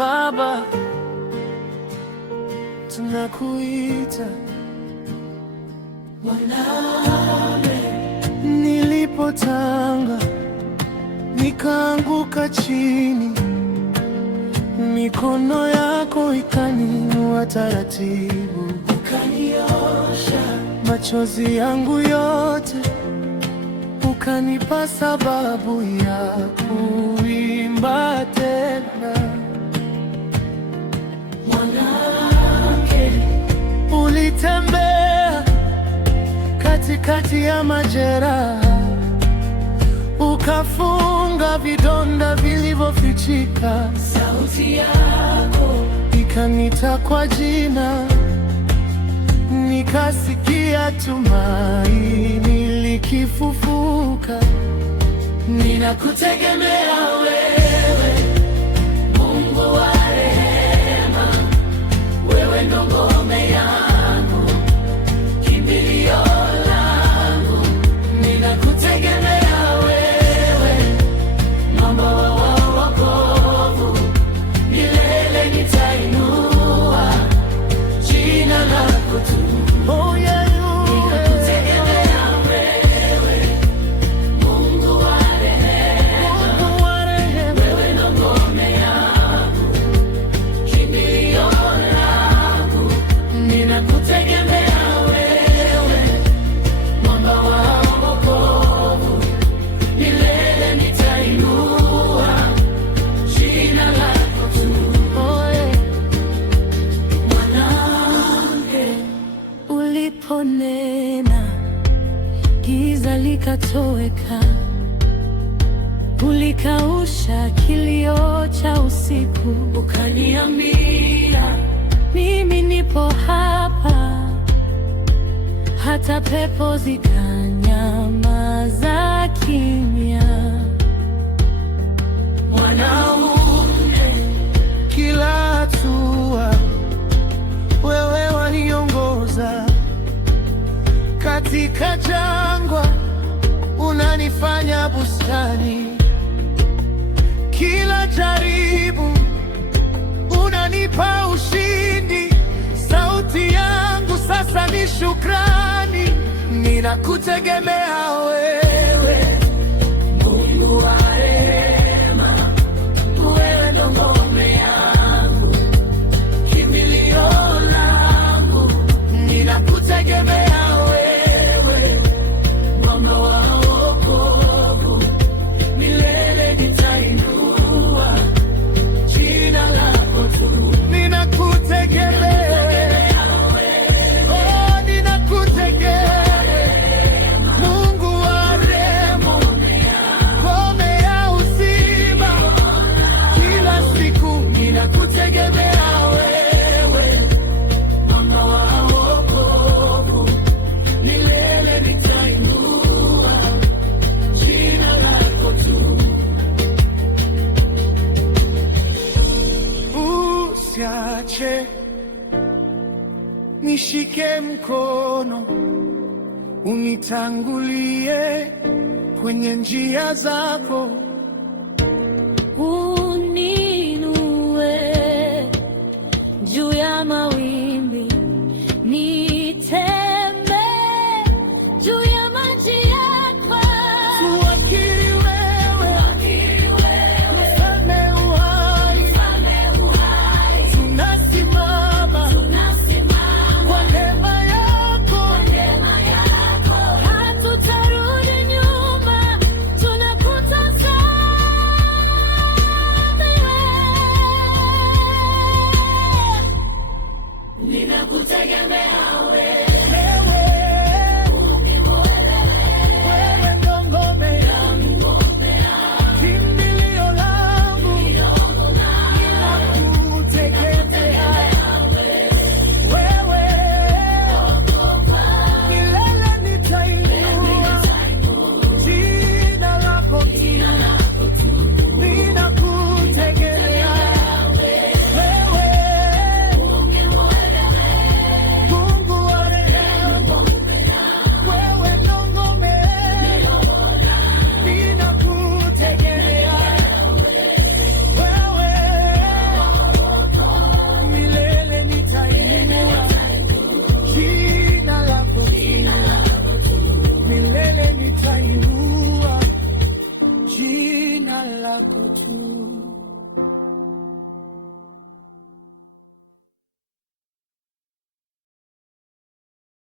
Baba, tunakuita Mwanawe. Nilipotanga nikaanguka chini, mikono yako ikaniinua taratibu, ukaniosha machozi yangu yote, ukanipa sababu ya kuimba tena. Mwanamke, ulitembea katikati ya majeraha, ukafunga vidonda vilivyofichika. Sauti yako ikanita kwa jina, nikasikia tumaini likifufuka. Ninakutegemea wewe, Mungu wa rehema, wewe ndo ngome yangu, kimbilio langu. Ninakutegemea wewe, mwamba wa wokovu, milele nitainua jina lako tu. Oh yeah, ninakutegemea wewe, Mungu wa rehema, wewe ndo ngome yangu, kimbilio langu. Ninakutegemea wewe, mwamba wa wokovu, milele nitainua jina lako tu. Oh yeah. Mwanamke, uliponena giza likatoweka, ulikausha kilio cha usiku, ukaniambia mimi nipo hapa, hata pepo zikanyamaza kimya. Mwanaume, kila hatua wewe waniongoza, katika jangwa unanifanya bustani, kila jaribu unanipa ushindi. Sauti yangu sasa ni shukrani, ninakutegemea wewe, Mungu wa rehema, wewe ndo ngome yangu, kimbilio langu. Ninakutegemea wewe, mwamba wa wokovu, milele nitainua jina lako tu. Ninakutegemea, oh, ninakutegemea, Mungu wa rehema, ngome ya uzima, kila siku ninakutegemea wewe, mwamba wa wokovu, milele nitainua jina lako tu. Usiache nishike mkono, unitangulie kwenye njia zako.